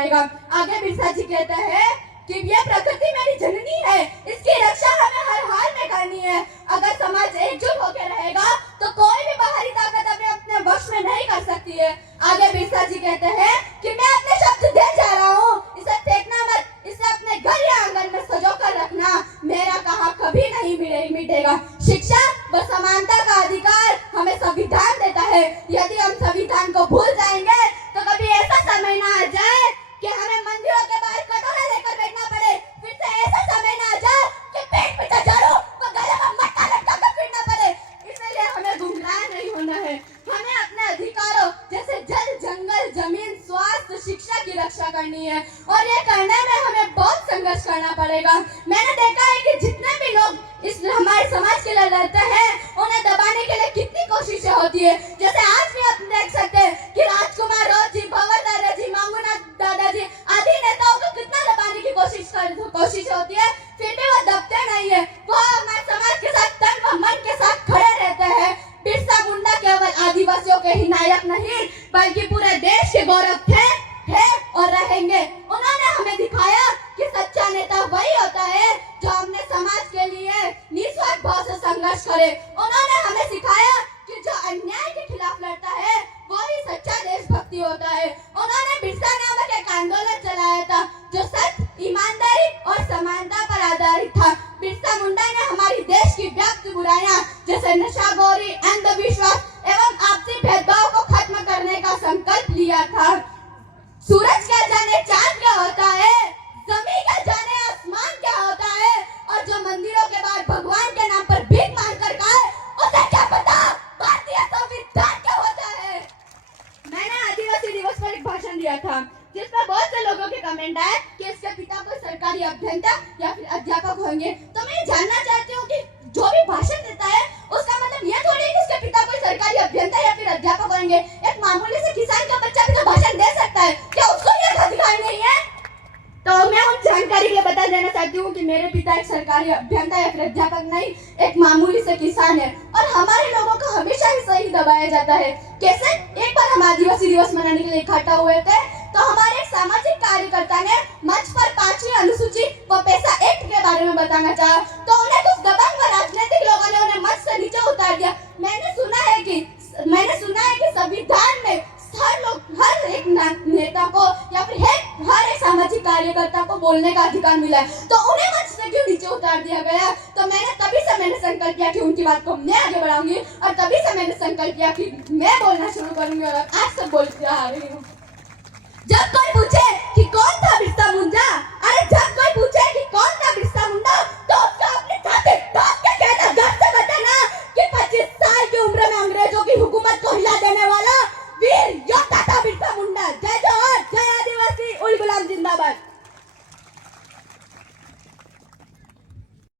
पाएगा। आगे बिरसा जी कहते हैं कि ये प्रकृति मेरी जननी है, इसकी रक्षा हमें हर हाल में करनी है। अगर समाज एकजुट होकर रहेगा तो कोई भी बाहरी ताकत अपने वश में नहीं कर सकती है। आगे बिरसा जी कहते हैं कि मैं अपने शब्द दे जा रहा हूँ, इसे फेंकना मत, इसे अपने घर या आंगन में सजो कर रखना, मेरा कहा कभी नहीं मिटेगा। शिक्षा व समानता का अधिकार हमें संविधान देता है। यदि हम संविधान को भूल जाएंगे तो कभी ऐसा समय ना आ जाए कि हमें मंदिरों के बाहर कटोरा लेकर बैठना पड़े, फिर से ऐसा समय ना आ जाए कि पेट पे झाड़ू व गले में मटका लटका कर फिरना पड़े। इसलिए हमें गुमराह नहीं होना है। हमें अपने अधिकारों जैसे जल, जंगल, जमीन, स्वास्थ्य, शिक्षा की रक्षा करनी है और ये करने में हमें बहुत संघर्ष करना पड़ेगा। मैंने देखा है कि जितने भी लोग इस हमारे समाज के लिए लड़ते हैं उन्हें दबाने के लिए कितनी कोशिशें होती है। जैसे आज भी आप देख सकते हैं कि राजकुमार राव जी, भंवर दादाजी, मांगूनाथ दादाजी आदि नेताओं को कितना दबाने की कोशिश होती है, फिर भी वो दबते नहीं है। वो हमारे समाज के साथ तन व मन के साथ खड़े रहते हैं। बिरसा मुंडा केवल आदिवासियों के ही नायक नहीं बल्कि पूरे देश के गौरव थे, और रहेंगे। उन्होंने हमें दिखाया कि सच्चा नेता वही होता है जो अपने समाज के लिए निस्वार्थ भाव से संघर्ष करे। उन्होंने हमें सिखाया कि जो अन्याय के खिलाफ लड़ता है वो ही सच्चा देशभक्ति होता है। उन्होंने बिरसा नामक एक आंदोलन चलाया था जो सत्य, ईमानदारी और समानता पर आधारित था। बिरसा मुंडा ने हमारी देश की व्याप्त बुराइयां जैसे नशाखोरी, अंधविश्वास एवं आपसी भेदभाव को खत्म करने का संकल्प लिया था। सूरज क्या जाने चांद क्या होता है, जमीन क्या जाने आसमान क्या होता है, और जो मंदिरों के बाहर भगवान के नाम पर भीख मांगकर खाए उसे क्या पता भारतीय संविधान क्या होता है। मैंने आदिवासी दिवस पर एक भाषण दिया था जिसमें बहुत से लोगों के कमेंट आए कि इसके पिता कोई सरकारी अभियंता या फिर अध्यापक होंगे। तो मैं जानना चाहती हूँ कि जो भी भाषण देता है उसका मतलब ये थोड़ी है कि उसके पिता कोई सरकारी अभियंता या फिर अध्यापक होंगे। एक मामूली से किसान का बच्चा भी तो भाषण दे सकता है, क्या उसको ये अधिकार नहीं है? तो मैं उन जानकारी के लिए बता देना चाहती हूँ कि मेरे पिता एक सरकारी अभियंता या फिर अध्यापक नहीं, एक मामूली से किसान है। और हमारे लोगों को हमेशा ही सही दबाया जाता है। कैसे? एक बार हम आदिवासी दिवस मनाने के लिए इकट्ठा हुए थे तो हमारे एक सामाजिक कार्यकर्ता ने मंच पर 5वीं अनुसूची व पैसा एक्ट के बारे में बताना चाहा तो उन्हें कुछ दबंग व राजनीतिक लोगों ने उन्हें मंच से नीचे उतार दिया। मैंने सुना है कि संविधान में हर एक नेता को या फिर हर एक सामाजिक कार्यकर्ता को बोलने का अधिकार मिला है, तो उन्हें मंच से क्यों नीचे उतार दिया गया? तो तभी से मैंने संकल्प किया कि उनकी बात को मैं आगे बढ़ाऊंगी और तभी से मैंने संकल्प किया कि मैं बोलना शुरू करूंगी और आज तक बोलती आ रही हूँ। जब कोई पूछे